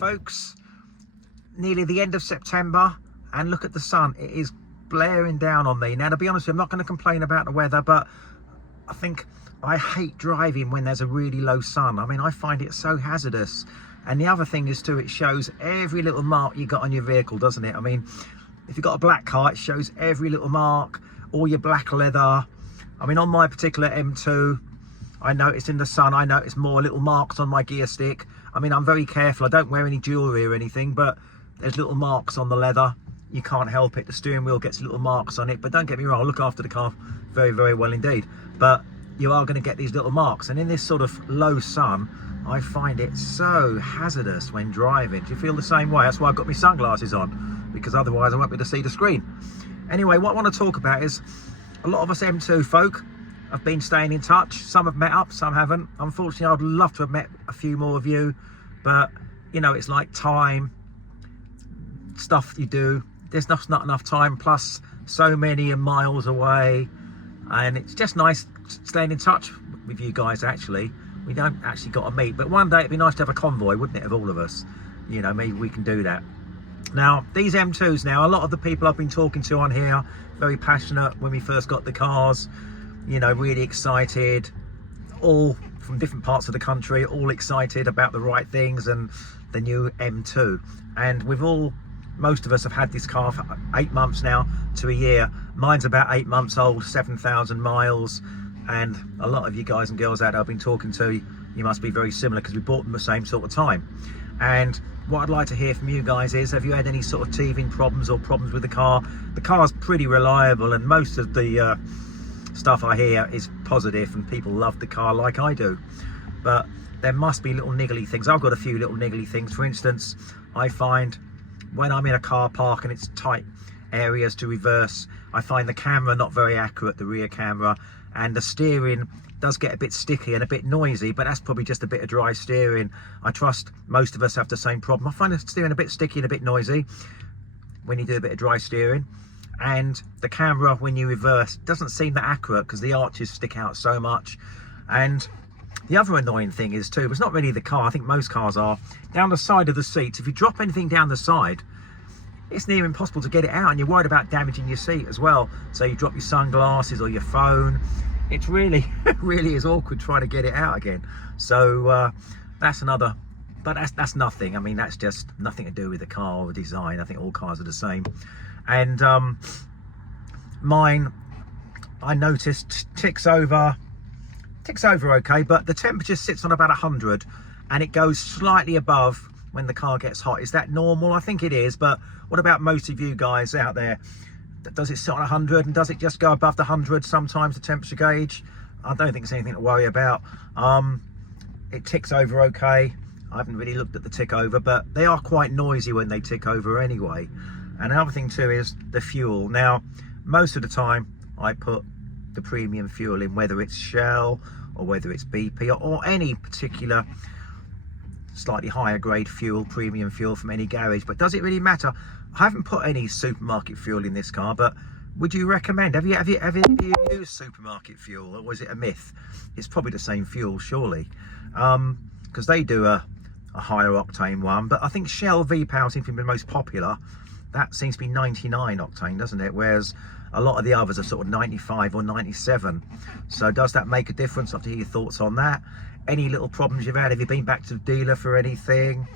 folks, nearly the end of September, and look at the sun. It is blaring down on me. Now, to be honest, I'm not going to complain about the weather, but I think I hate driving when there's a really low sun. I mean, I find it so hazardous. And the other thing is too, it shows every little mark you got on your vehicle, doesn't it? I mean, if you've got a black car, it shows every little mark, all your black leather. I mean, on my particular M2, I noticed in the sun, I noticed more little marks on my gear stick. I mean, I'm very careful. I don't wear any jewellery or anything, but there's little marks on the leather. You can't help it. The steering wheel gets little marks on it. But don't get me wrong, I look after the car very, very well indeed. But you are going to get these little marks. And in this sort of low sun, I find it so hazardous when driving. Do you feel the same way? That's why I've got my sunglasses on, because otherwise I won't be able to see the screen. Anyway, what I want to talk about is a lot of us M2 folk have been staying in touch. Some have met up, some haven't. Unfortunately, I'd love to have met a few more of you, but you know, it's like time, stuff you do, there's not enough time, plus so many miles away, and it's just nice staying in touch with you guys. Actually, we don't actually got to meet, but one day it'd be nice to have a convoy, wouldn't it, of all of us? You know, maybe we can do that. Now, these M2s now, a lot of the people I've been talking to on here, very passionate when we first got the cars, you know, really excited, all from different parts of the country, all excited about the right things and the new M2. And most of us have had this car for 8 months now to a year. Mine's about 8 months old, 7,000 miles. And a lot of you guys and girls out there I've been talking to, you must be very similar, because we bought them the same sort of time. And what I'd like to hear from you guys is, have you had any sort of teething problems or problems with the car? The car's pretty reliable, and most of the stuff I hear is positive, and people love the car like I do. But there must be little niggly things. I've got a few little niggly things. For instance, I find when I'm in a car park and it's tight areas to reverse, I find the camera not very accurate, the rear camera, and the steering does get a bit sticky and a bit noisy, but that's probably just a bit of dry steering. I trust most of us have the same problem. I find the steering a bit sticky and a bit noisy when you do a bit of dry steering. And the camera, when you reverse, doesn't seem that accurate because the arches stick out so much. And the other annoying thing is too, it's not really the car, I think most cars are, down the side of the seats, if you drop anything down the side, it's near impossible to get it out, and you're worried about damaging your seat as well. So you drop your sunglasses or your phone, it's really, really is awkward trying to get it out again. So that's another, but that's nothing. I mean, that's just nothing to do with the car or design. I think all cars are the same. And mine, I noticed ticks over okay, but the temperature sits on about 100 and it goes slightly above when the car gets hot. Is that normal? I think it is, but what about most of you guys out there? Does it sit on 100, and does it just go above the 100 sometimes, the temperature gauge? I don't think it's anything to worry about. It ticks over okay. I haven't really looked at the tick over, but they are quite noisy when they tick over anyway. And another thing too is the fuel. Now, most of the time I put the premium fuel in, whether it's Shell or whether it's BP or any particular slightly higher grade fuel, premium fuel from any garage. But does it really matter? I haven't put any supermarket fuel in this car, but would you recommend? Have you used supermarket fuel, or was it a myth? It's probably the same fuel, surely, because they do a higher octane one. But I think Shell V-Power seems to be the most popular. That seems to be 99 octane, doesn't it? Whereas a lot of the others are sort of 95 or 97. So does that make a difference? I'd love to hear your thoughts on that. Any little problems you've had? Have you been back to the dealer for anything?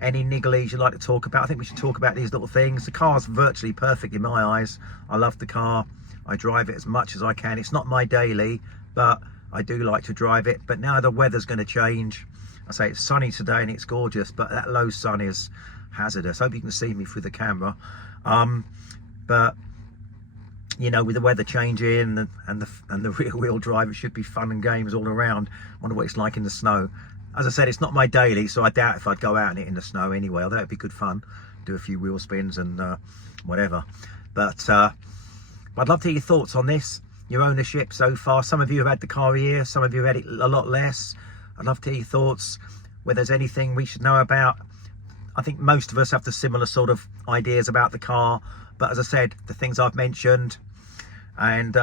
Any nigglies you'd like to talk about? I think we should talk about these little things. The car's virtually perfect in my eyes. I love the car. I drive it as much as I can. It's not my daily, but I do like to drive it. But now the weather's going to change. I say it's sunny today and it's gorgeous, but that low sun is hazardous. I hope you can see me through the camera. But you know, with the weather changing and the rear wheel drive, it should be fun and games all around. Wonder what it's like in the snow. As I said, it's not my daily, so I doubt if I'd go out in it in the snow anyway, although it'd be good fun, do a few wheel spins and whatever. But I'd love to hear your thoughts on this, your ownership so far. Some of you have had the car a year, some of you have had it a lot less. I'd love to hear your thoughts, whether there's anything we should know about. I think most of us have the similar sort of ideas about the car, but as I said, the things I've mentioned. And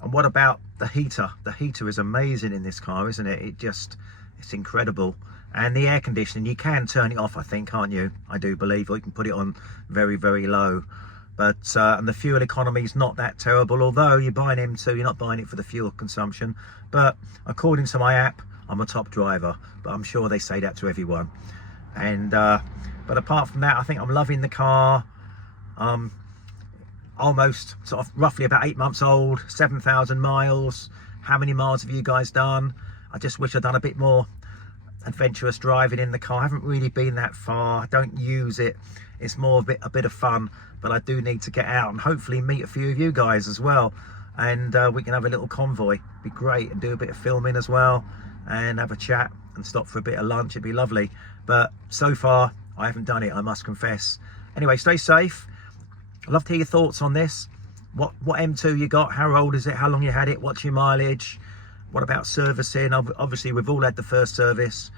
what about the heater? The heater is amazing in this car, isn't it? It's incredible. And the air conditioning, you can turn it off, I think, can't you? I do believe, or you can put it on very, very low. But and the fuel economy is not that terrible, although you're buying M2, you're not buying it for the fuel consumption. But according to my app, I'm a top driver, but I'm sure they say that to everyone. And but apart from that, I think I'm loving the car. Almost sort of roughly about 8 months old, 7,000 miles. How many miles have you guys done? I just wish I'd done a bit more adventurous driving in the car. I haven't really been that far. I don't use it. It's more a bit of fun, but I do need to get out and hopefully meet a few of you guys as well, and we can have a little convoy. Be great, and do a bit of filming as well, and have a chat and stop for a bit of lunch. It'd be lovely, but so far I haven't done it, I must confess. Anyway, stay safe. I'd love to hear your thoughts on this. What M2 you got? How old is it? How long you had it? What's your mileage? What about servicing? Obviously, we've all had the first service.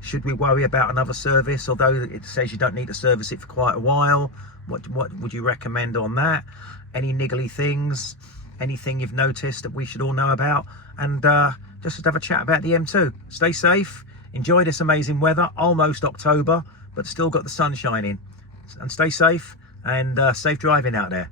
Should we worry about another service? Although it says you don't need to service it for quite a while. What would you recommend on that? Any niggly things? Anything you've noticed that we should all know about? And just to have a chat about the M2. Stay safe. Enjoy this amazing weather. Almost October, but still got the sun shining. And stay safe and safe driving out there.